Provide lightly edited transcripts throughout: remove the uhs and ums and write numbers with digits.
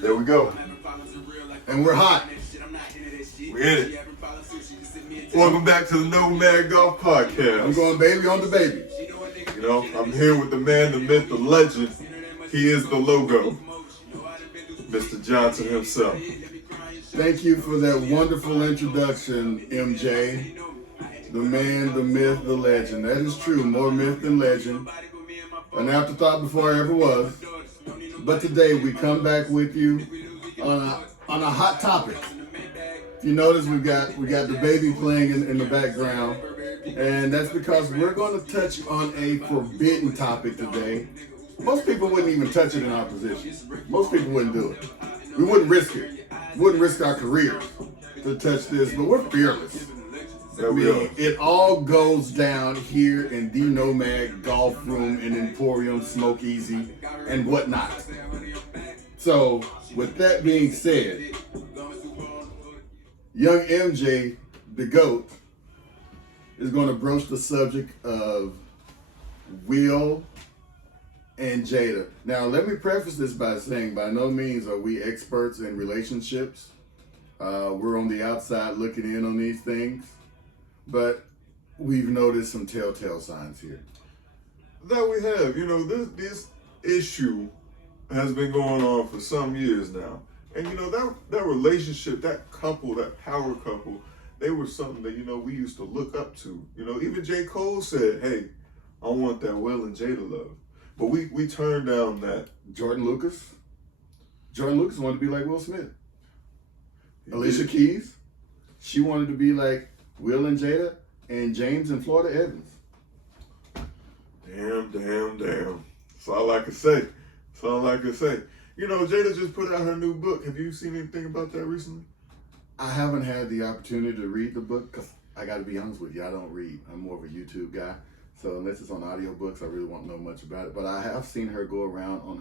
There we go. And we're hot. We in it. Welcome back to the Nomad Golf Podcast. I'm going baby on the baby. You know, I'm here with the man, the myth, the legend. He is the logo. Mr. Johnson himself. Thank you for that wonderful introduction, MJ. The man, the myth, the legend. That is true. More myth than legend. An afterthought before I ever was. But today we come back with you on a hot topic. If you notice, we got the baby playing in the background, and that's because we're going to touch on a forbidden topic today. Most people wouldn't even touch it in our position. Most people wouldn't do it. We wouldn't risk it. We wouldn't risk our careers to touch this, but we're fearless. I mean, it all goes down here in the Nomad Golf Room and Emporium, Smoke Easy, and whatnot. So, with that being said, young MJ, the GOAT, is going to broach the subject of Will and Jada. Now, let me preface this by saying, by no means are we experts in relationships. We're on the outside looking in on these things. But we've noticed some telltale signs here. That we have. You know, this issue has been going on for some years now. And, you know, that relationship, that couple, that power couple, they were something that, you know, we used to look up to. You know, even J. Cole said, hey, I want that Will and Jada love. But we turned down that. Jordan Lucas wanted to be like Will Smith. Alicia Keys, she wanted to be like Will and Jada, and James and Florida Evans. Damn. That's all I can say. You know, Jada just put out her new book. Have you seen anything about that recently? I haven't had the opportunity to read the book because I got to be honest with you, I don't read. I'm more of a YouTube guy. So unless it's on audiobooks, I really won't know much about it. But I have seen her go around on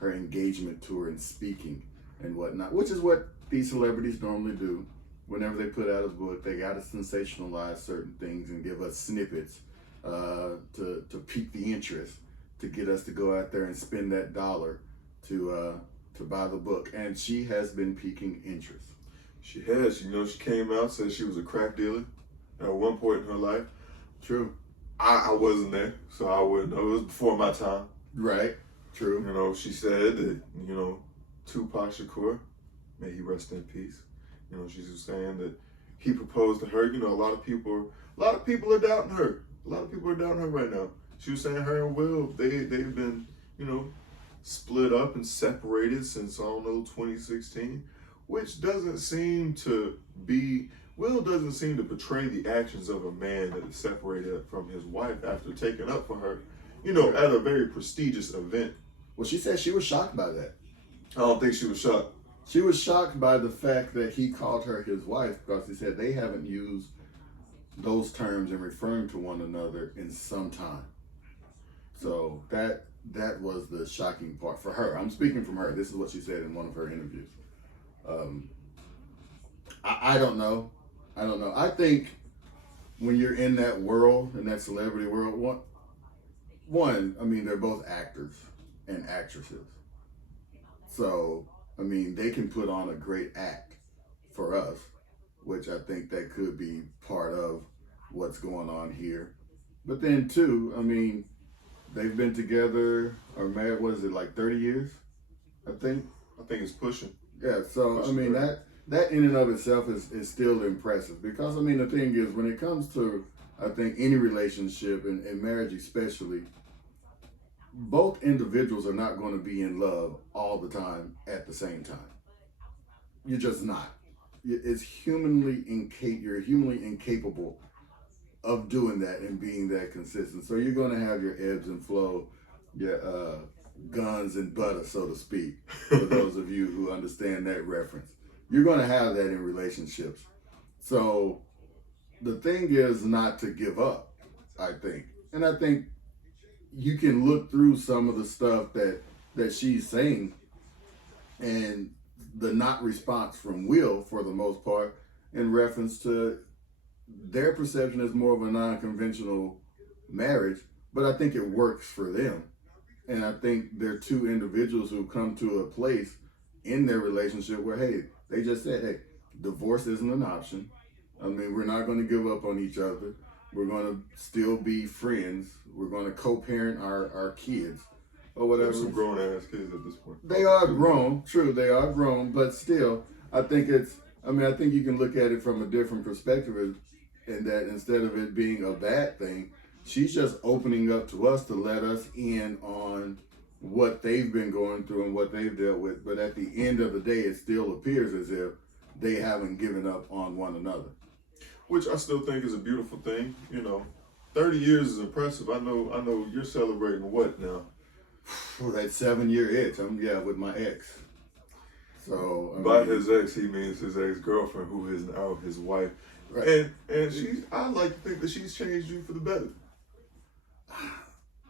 her engagement tour and speaking and whatnot, which is what these celebrities normally do. Whenever they put out a book, they got to sensationalize certain things and give us snippets to pique the interest, to get us to go out there and spend that dollar to buy the book. And she has been piquing interest. She has. You know, she came out, said she was a crack dealer at one point in her life. True. I wasn't there, so I wouldn't know. It was before my time. Right. True. You know, she said that, you know, Tupac Shakur, may he rest in peace. You know, she's saying that he proposed to her. You know, a lot of people are doubting her. A lot of people are doubting her right now. She was saying her and Will, they've been, you know, split up and separated since, I don't know, 2016, which doesn't seem to be, Will doesn't seem to portray the actions of a man that is separated from his wife after taking up for her, you know, at a very prestigious event. Well, she said she was shocked by that. I don't think she was shocked. She was shocked by the fact that he called her his wife because he said they haven't used those terms in referring to one another in some time. So that was the shocking part for her. I'm speaking from her. This is what she said in one of her interviews. I don't know. I think when you're in that world, in that celebrity world, one, I mean, they're both actors and actresses. So, I mean, they can put on a great act for us, which I think that could be part of what's going on here. But then, too, I mean, they've been together or married, what is it, like 30 years, I think? I think it's pushing. Yeah, so, I mean, that in and of itself is still impressive. Because, I mean, the thing is, when it comes to, I think, any relationship, and marriage especially, both individuals are not going to be in love all the time at the same time. You're just not. You're humanly incapable of doing that and being that consistent. So you're going to have your ebbs and flow, your guns and butter, so to speak, for those of you who understand that reference. You're going to have that in relationships. So the thing is not to give up, I think. And I think you can look through some of the stuff that she's saying and the not response from Will, for the most part, in reference to their perception as more of a non-conventional marriage, but I think it works for them. And I think they're two individuals who come to a place in their relationship where, hey, they just said, hey, divorce isn't an option. I mean, we're not going to give up on each other. We're going to still be friends. We're going to co-parent our kids or whatever. There's some grown ass kids at this point. They are grown, true, they are grown, but still, I think I think you can look at it from a different perspective in that instead of it being a bad thing, she's just opening up to us to let us in on what they've been going through and what they've dealt with. But at the end of the day, it still appears as if they haven't given up on one another. Which I still think is a beautiful thing. 30 years is impressive. I know you're celebrating what now? For that 7-year itch, with my ex. So by his ex, he means his ex-girlfriend, who is now his wife. Right. And I like to think that she's changed you for the better.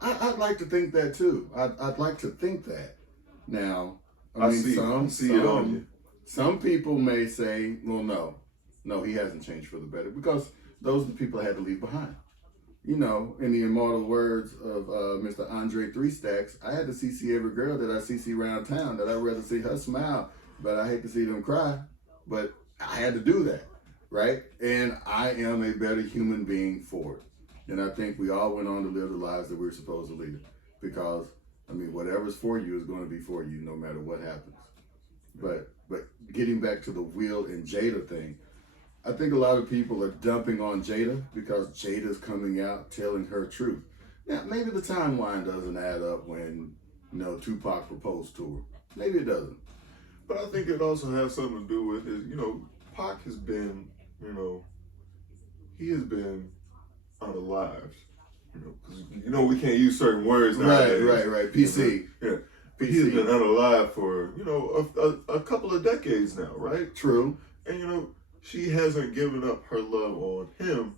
I'd like to think that too. I'd like to think that. Now, I see it on you. Some people may say, well, no, he hasn't changed for the better, because those are the people I had to leave behind. In the immortal words of Mr. Andre Three Stacks, I had to CC every girl that I CC around town that I'd rather see her smile, but I hate to see them cry. But I had to do that, right? And I am a better human being for it. And I think we all went on to live the lives that we were supposed to live, because, whatever's for you is going to be for you no matter what happens. But getting back to the Will and Jada thing, I think a lot of people are dumping on Jada because Jada's coming out telling her truth. Now, maybe the timeline doesn't add up when, Tupac proposed to her. Maybe it doesn't. But I think it also has something to do with his, Pac has been, he has been unalived. Because, we can't use certain words nowadays. Right. PC. Yeah. PC. He's been unalive for, a couple of decades now, right? True. And, she hasn't given up her love on him,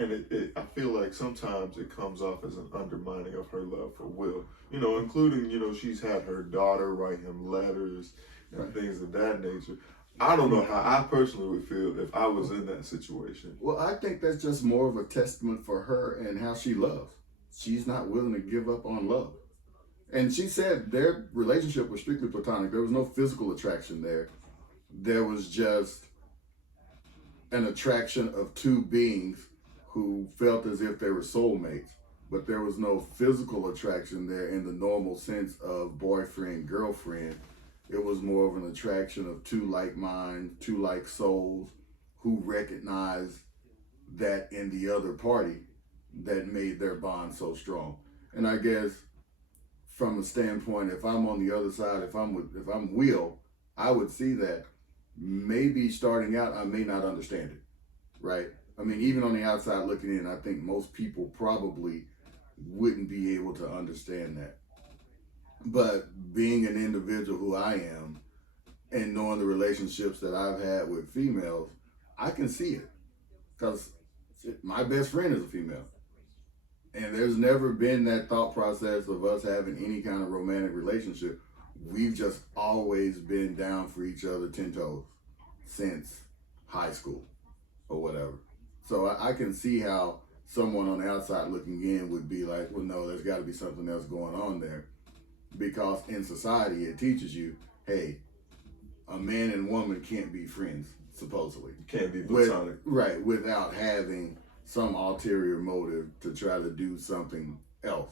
and I feel like sometimes it comes off as an undermining of her love for Will. Including, she's had her daughter write him letters and things of that nature. I don't know how I personally would feel if I was in that situation. Well, I think that's just more of a testament for her and how she loves. She's not willing to give up on love. And she said their relationship was strictly platonic. There was no physical attraction there. There was just an attraction of two beings who felt as if they were soulmates, but there was no physical attraction there in the normal sense of boyfriend, girlfriend. It was more of an attraction of two like minds, two like souls who recognized that in the other party that made their bond so strong. And I guess from a standpoint, if I'm on the other side, if I'm Will, I would see that. Maybe starting out, I may not understand it, right? Even on the outside looking in, I think most people probably wouldn't be able to understand that. But being an individual who I am and knowing the relationships that I've had with females, I can see it. Because my best friend is a female. And there's never been that thought process of us having any kind of romantic relationship. We've just always been down for each other 10 toes since high school or whatever. So I can see how someone on the outside looking in would be like, well, no, there's got to be something else going on there. Because in society, it teaches you, hey, a man and woman can't be friends, supposedly. Can't be platonic. Right, without having some ulterior motive to try to do something else.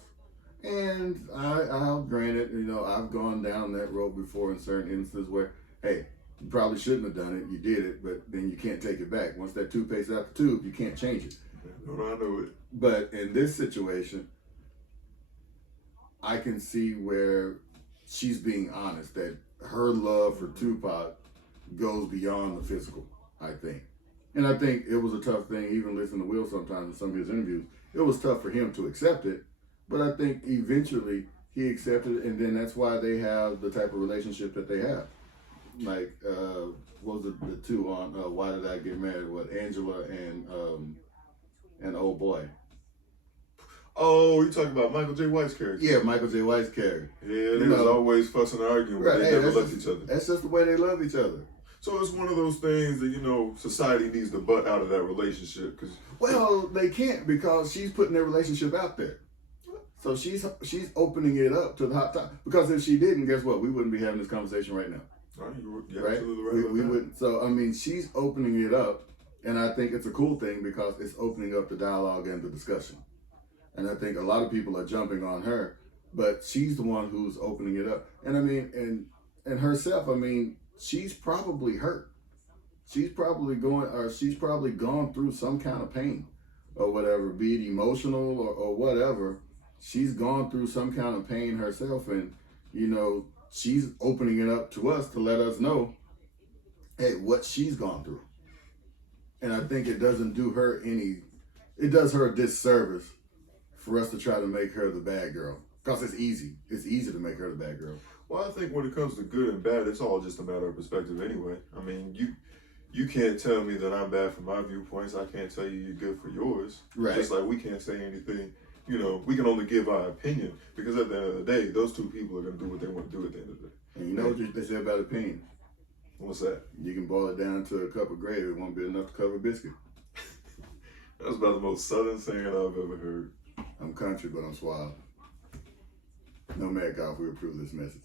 And I'll grant it, I've gone down that road before in certain instances where, hey, you probably shouldn't have done it. You did it, but then you can't take it back. Once that toothpaste's out the tube, you can't change it. I know it. But in this situation, I can see where she's being honest, that her love for Tupac goes beyond the physical, I think. And I think it was a tough thing, even listening to Will sometimes in some of his interviews, it was tough for him to accept it. But I think eventually he accepted it, and then that's why they have the type of relationship that they have. Like, what was the two on Why Did I Get Married? What, Angela and Old Boy. Oh, you talking about Michael J. White's character? Yeah, Michael J. White's character. Yeah, they was always fussing and arguing, but they never loved each other. That's just the way they love each other. So it's one of those things that, society needs to butt out of that relationship. Well, they can't, because she's putting their relationship out there. So she's opening it up to the hot topic. Because if she didn't, guess what? We wouldn't be having this conversation right now. You're right? absolutely right. We wouldn't. So I mean, she's opening it up, and I think it's a cool thing because it's opening up the dialogue and the discussion. And I think a lot of people are jumping on her, but she's the one who's opening it up. And I mean, and herself, I mean, she's probably hurt. She's probably gone through some kind of pain or whatever, be it emotional or whatever. She's gone through some kind of pain herself, and you know, she's opening it up to us to let us know, hey, what she's gone through. And I think it does her a disservice for us to try to make her the bad girl. Because it's easy. It's easy to make her the bad girl. Well, I think when it comes to good and bad, it's all just a matter of perspective anyway. I mean, you can't tell me that I'm bad for my viewpoints. I can't tell you you're good for yours. Right. Just like we can't say anything. You know, we can only give our opinion because at the end of the day, those two people are going to do what they want to do at the end of the day. And you know what they say about opinion? What's that? You can boil it down to a cup of gravy. It won't be enough to cover a biscuit. That's about the most southern saying I've ever heard. I'm country, but I'm suave. No mad God, we approve this message.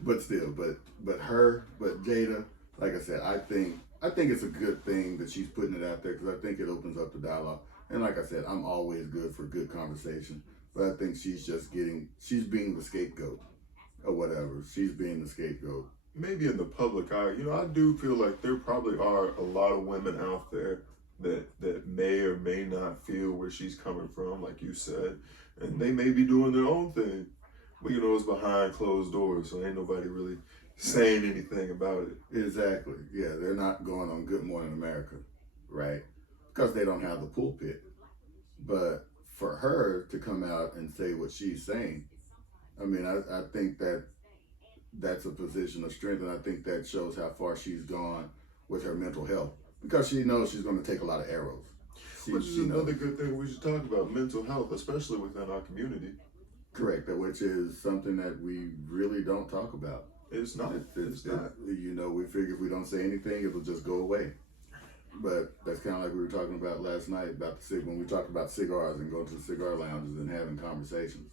But still, but Jada, like I said, I think it's a good thing that she's putting it out there because I think it opens up the dialogue. And like I said, I'm always good for good conversation, but I think she's being the scapegoat or whatever. She's being the scapegoat. Maybe in the public eye, you know, I do feel like there probably are a lot of women out there that may or may not feel where she's coming from, like you said, and they may be doing their own thing. But you know, it's behind closed doors, so ain't nobody really saying anything about it. Exactly. Yeah, they're not going on Good Morning America, right? Because they don't have the pulpit. But for her to come out and say what she's saying, I mean, I think that's a position of strength, and I think that shows how far she's gone with her mental health. Because she knows she's going to take a lot of arrows. Which is another good thing we should talk about, mental health, especially within our community. Correct, which is something that we really don't talk about. It's not. It's not. You know, we figure if we don't say anything, it'll just go away. But that's kind of like we were talking about last night about when we talked about cigars and going to the cigar lounges and having conversations.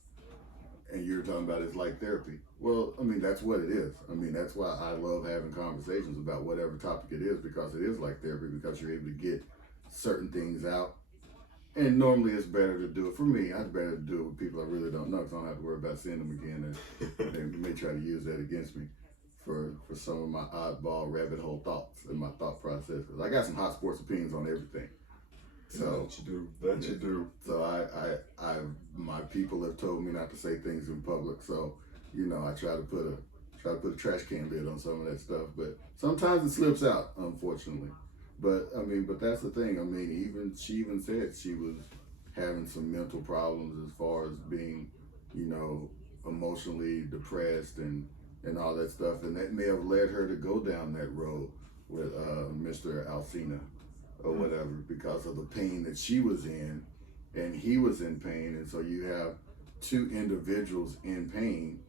And you were talking about it's like therapy. Well, I mean, that's what it is. I mean, that's why I love having conversations about whatever topic it is, because it is like therapy, because you're able to get certain things out. And normally it's better to do it, for me, I'd better do it with people I really don't know, because I don't have to worry about seeing them again. And they may try to use that against me for some of my oddball rabbit hole thoughts and my thought process. Because I got some hot sports opinions on everything. So that you do. So I my people have told me not to say things in public. So, you know, I try to put a trash can lid on some of that stuff. But sometimes it slips out, unfortunately. But I mean, but that's the thing. I mean, she even said she was having some mental problems as far as being, you know, emotionally depressed and all that stuff, and that may have led her to go down that road with Mr. Alcina or whatever, because of the pain that she was in, and he was in pain, and so you have two individuals in pain.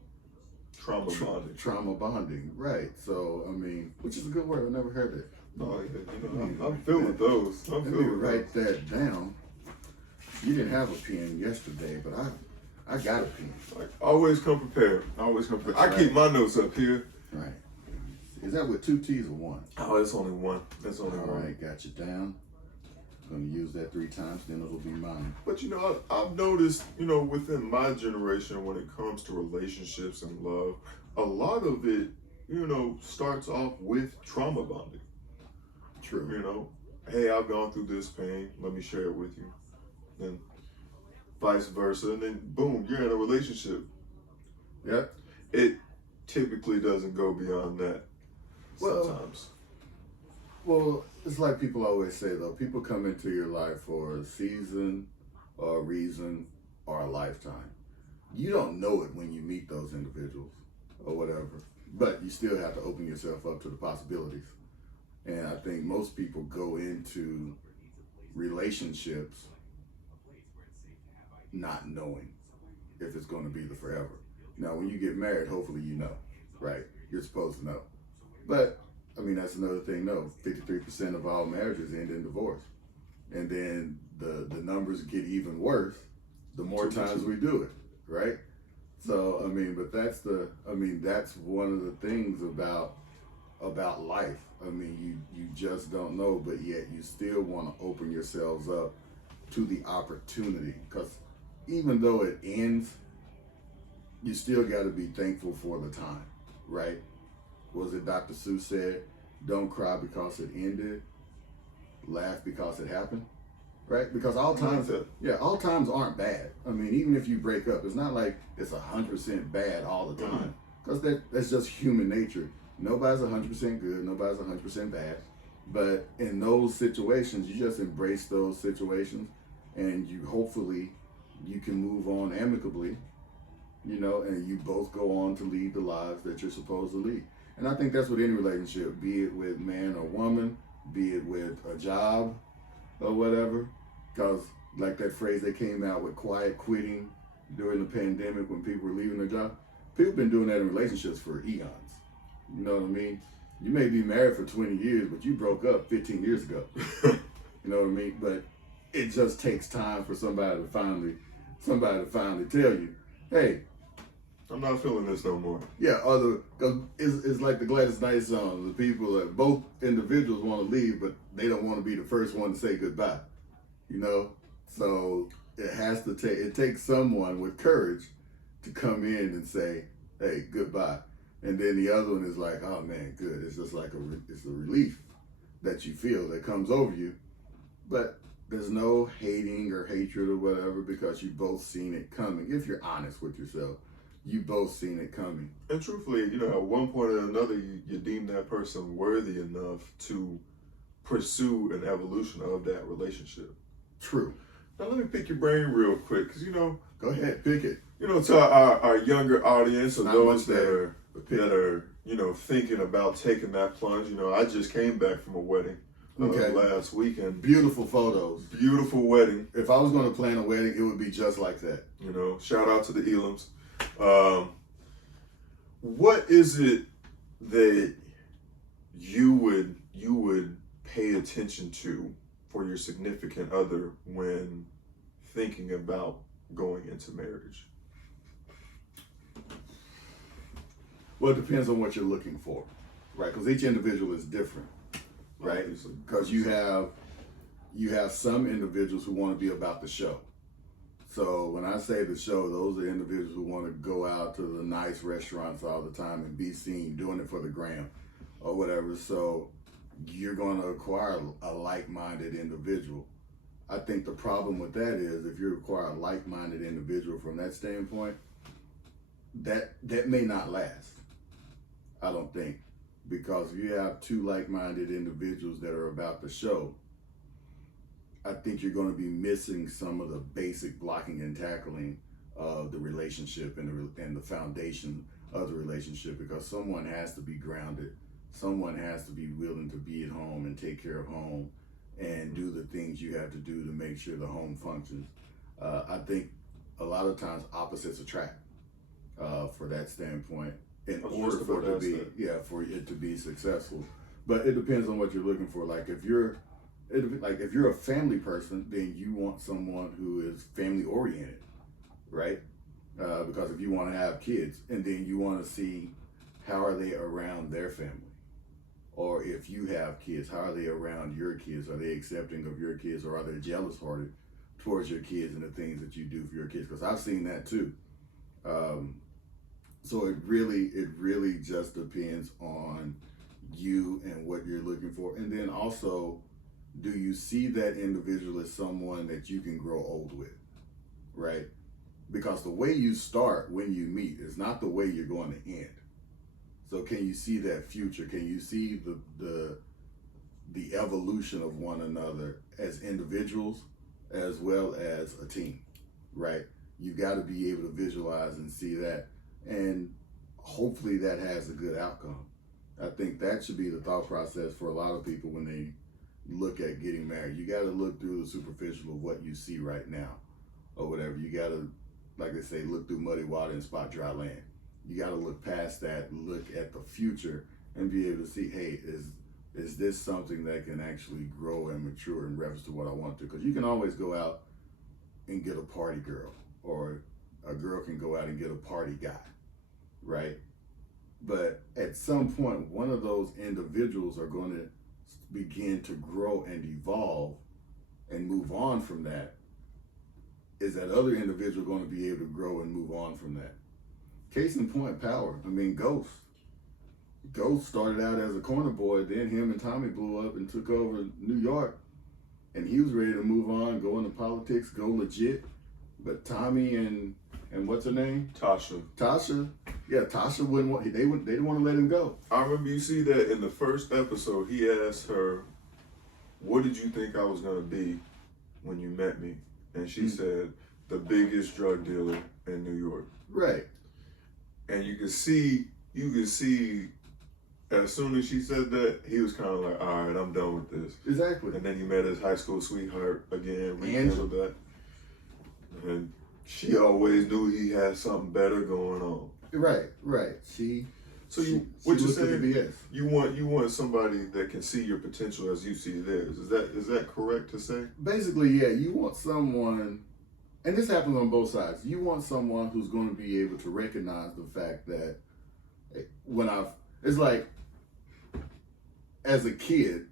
Trauma bonding, right? So I mean, which is a good word. I never heard that. No, you know, I'm feeling those. Let me write that down. You didn't have a pen yesterday, but I got a pen. Like, always come prepared. Always come prepared. I keep my notes up here. Right. Is that with 2 T's or 1? Oh, it's only 1. That's only 1. All right, got you down. I'm going to use that 3 times, then it'll be mine. But, you know, I've noticed, you know, within my generation, when it comes to relationships and love, a lot of it, you know, starts off with trauma bonding. True. You know, hey, I've gone through this pain. Let me share it with you. And vice versa. And then, boom, you're in a relationship. Yeah. It typically doesn't go beyond that sometimes. Well, it's like people always say, though. People come into your life for a season or a reason or a lifetime. You don't know it when you meet those individuals or whatever. But you still have to open yourself up to the possibilities. And I think most people go into relationships not knowing if it's going to be the forever. Now, when you get married, hopefully you know, right? You're supposed to know. But, I mean, that's another thing, no. 53% of all marriages end in divorce. And then the numbers get even worse the more times we do it, right? So but that's one of the things about life. You just don't know, but yet you still want to open yourselves up to the opportunity, because even though it ends, you still got to be thankful for the time, right? Was it Dr. Seuss said, "Don't cry because it ended, laugh because it happened," right? Because all times aren't bad. Even if you break up, it's not like it's 100% bad all the time, because that's just human nature. Nobody's 100% good, nobody's 100% bad. But in those situations, you just embrace those situations, and hopefully you can move on amicably, and you both go on to lead the lives that you're supposed to lead. And I think that's with any relationship, be it with man or woman, be it with a job or whatever. Because like that phrase that came out with quiet quitting during the pandemic when people were leaving their job, people have been doing that in relationships for eons. You know what I mean? You may be married for 20 years, but you broke up 15 years ago. You know what I mean? But it just takes time for somebody to finally tell you, hey, I'm not feeling this no more. Yeah, because it's like the Gladys Knight song. The people that both individuals want to leave, but they don't want to be the first one to say goodbye. So it takes someone with courage to come in and say, hey, goodbye. And then the other one is like, oh man, good. It's just like it's a relief that you feel that comes over you. But there's no hating or hatred or whatever, because you both seen it coming. If you're honest with yourself, you both seen it coming. And truthfully, at one point or another, you deem that person worthy enough to pursue an evolution of that relationship. True. Now let me pick your brain real quick, because Go ahead, pick it. To our younger audience, or those that are thinking about taking that plunge. I just came back from a wedding last weekend. Beautiful photos. Beautiful wedding. If I was going to plan a wedding, it would be just like that. Shout out to the Elams. What is it that you would pay attention to for your significant other when thinking about going into marriage? Well, it depends on what you're looking for, right? Because each individual is different, right? Because you have some individuals who want to be about the show. So when I say the show, those are individuals who want to go out to the nice restaurants all the time and be seen doing it for the gram or whatever. So you're going to acquire a like-minded individual. I think the problem with that is if you acquire a like-minded individual from that standpoint, that may not last. I don't think. Because if you have two like-minded individuals that are about the show, I think you're going to be missing some of the basic blocking and tackling of the relationship and the foundation of the relationship, because someone has to be grounded. Someone has to be willing to be at home and take care of home and do the things you have to do to make sure the home functions. I think a lot of times opposites attract for that standpoint in order for it to be successful. But it depends on what you're looking for. Like if you're a family person, then you want someone who is family oriented, right? Because if you want to have kids, and then you want to see how are they around their family. Or if you have kids, how are they around your kids? Are they accepting of your kids, or are they jealous-hearted towards your kids and the things that you do for your kids? Because I've seen that too. So it really just depends on you and what you're looking for. And then also, do you see that individual as someone that you can grow old with, right? Because the way you start when you meet is not the way you're going to end. So can you see that future? Can you see the evolution of one another as individuals as well as a team, right? You got to be able to visualize and see that, and hopefully that has a good outcome. I think that should be the thought process for a lot of people when they look at getting married. You got to look through the superficial of what you see right now or whatever. You got to, like they say, look through muddy water and spot dry land. You got to look past that, look at the future, and be able to see, hey, is this something that can actually grow and mature in reference to what I want to? Because you can always go out and get a party girl. or a girl can go out and get a party guy, right? But at some point, one of those individuals are going to begin to grow and evolve and move on from that. Is that other individual going to be able to grow and move on from that? Case in point, Power. I mean, Ghost. Ghost started out as a corner boy, then him and Tommy blew up and took over New York, and he was ready to move on, go into politics, go legit. But Tommy and what's her name? Tasha. Yeah, Tasha wouldn't want. They didn't want to let him go. I remember you see that in the first episode. He asked her, "What did you think I was gonna be when you met me?" And she said, "The biggest drug dealer in New York." Right. And you could see, as soon as she said that, he was kind of like, "All right, I'm done with this." Exactly. And then he met his high school sweetheart again, rekindled that. And she always knew he had something better going on. Right. What you looked at saying? the BS. You want somebody that can see your potential as you see theirs. Is that correct to say? Basically, yeah. You want someone, and this happens on both sides. You want someone who's going to be able to recognize the fact that it's like, as a kid,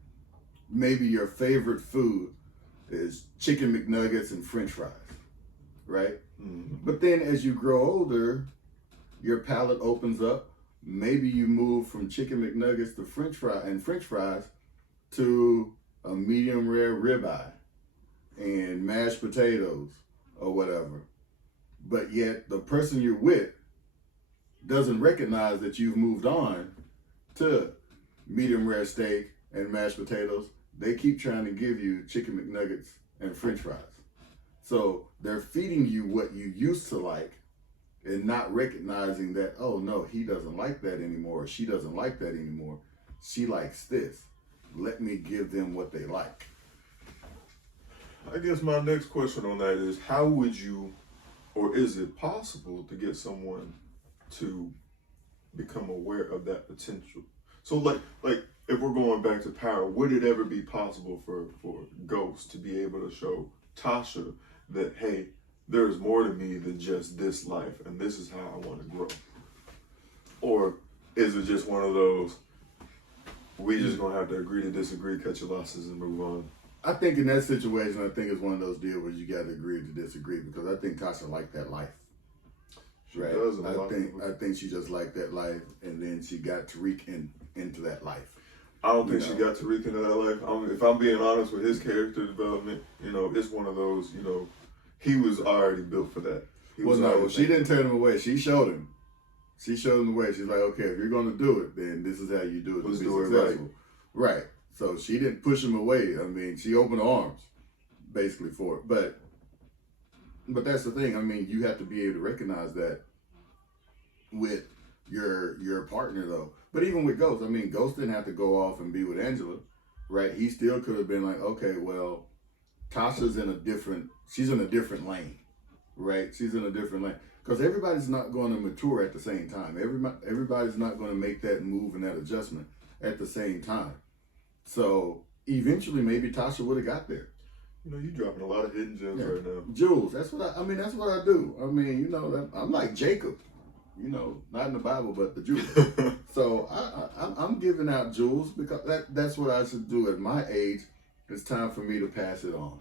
maybe your favorite food is chicken McNuggets and French fries, right? Mm-hmm. But then as you grow older, your palate opens up. Maybe you move from chicken McNuggets to French fries to a medium rare ribeye and mashed potatoes or whatever. But yet the person you're with doesn't recognize that you've moved on to medium rare steak and mashed potatoes. They keep trying to give you chicken McNuggets and French fries. So they're feeding you what you used to like and not recognizing that, oh no, he doesn't like that anymore, or she doesn't like that anymore. She likes this. Let me give them what they like. I guess my next question on that is, how would you, or is it possible to get someone to become aware of that potential? So like if we're going back to Power, would it ever be possible for Ghost to be able to show Tasha that, hey, there's more to me than just this life, and this is how I want to grow? Or is it just one of those, we just gonna have to agree to disagree, cut your losses, and move on? I think in that situation, I think it's one of those deals where you got to agree to disagree, because I think Tasha liked that life. She does. I think she just liked that life, and then she got Tariq into that life. I don't think she got Tariq into that life. If I'm being honest with his character development, it's one of those, he was already built for that. She didn't turn him away. She showed him. She showed him the way. She's like, okay, if you're going to do it, then this is how you do it. Let's to be do it successful. Right. So she didn't push him away. I mean, she opened arms, basically, for it. But that's the thing. I mean, you have to be able to recognize that with your partner, though. But even with Ghost, I mean, Ghost didn't have to go off and be with Angela, right? He still could have been like, okay, well, Tasha's she's in a different lane, right? She's in a different lane. Because everybody's not going to mature at the same time. Everybody's not going to make that move and that adjustment at the same time. So eventually, maybe Tasha would have got there. You're dropping a lot of hidden gems right now. Jules, that's what I do. I mean, I'm like Jacob, not in the Bible, but the Jews. So I'm giving out jewels because that's what I should do at my age. It's time for me to pass it on.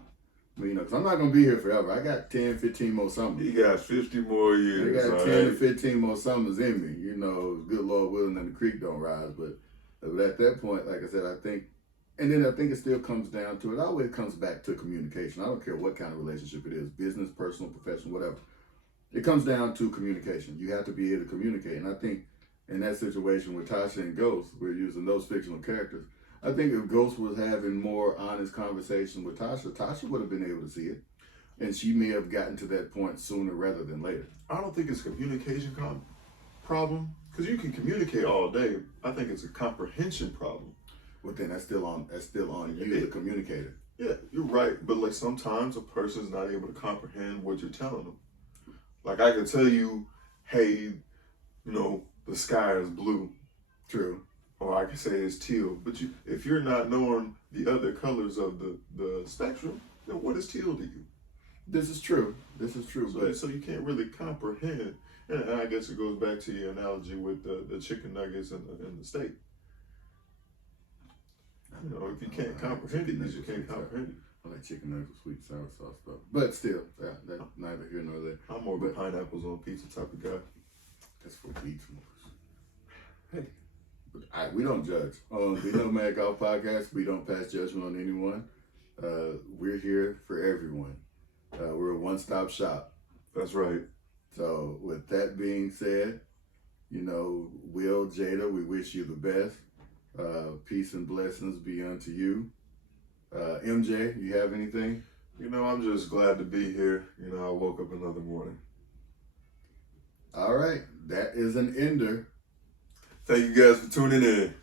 I mean, because I'm not going to be here forever. I got 10, 15 more summers. You got 50 more years. I got 10 to 15 more summers in me. Good Lord willing, and the creek don't rise. But at that point, like I said, I think it still comes down to, it always comes back to communication. I don't care what kind of relationship it is, business, personal, professional, whatever. It comes down to communication. You have to be able to communicate. And I think in that situation with Tasha and Ghost, we're using those fictional characters. I think if Ghost was having more honest conversation with Tasha would have been able to see it. And she may have gotten to that point sooner rather than later. I don't think it's a communication problem, because you can communicate all day. I think it's a comprehension problem. Well, then that's still on you, the communicator. Yeah, you're right. But like sometimes a person's not able to comprehend what you're telling them. Like I can tell you, hey, the sky is blue. True. Or I can say it's teal. But if you're not knowing the other colors of the spectrum, then what is teal to you? This is true. This is true. So, But so you can't really comprehend. And I guess it goes back to your analogy with the chicken nuggets and the steak. You know, if you can't comprehend it, you can't comprehend it. I like chicken nuggets with sweet and sour sauce, though. But still, that's neither here nor there. I'm more of a pineapples on pizza type of guy. That's for beats more. Hey. But we don't judge. On the No Mad Golf Podcast, we don't pass judgment on anyone. We're here for everyone. We're a one-stop shop. That's right. So with that being said, you know, Will, Jada, we wish you the best. Peace and blessings be unto you. MJ, you have anything? You know, I'm just glad to be here. You know, I woke up another morning. All right, that is an ender. Thank you guys for tuning in.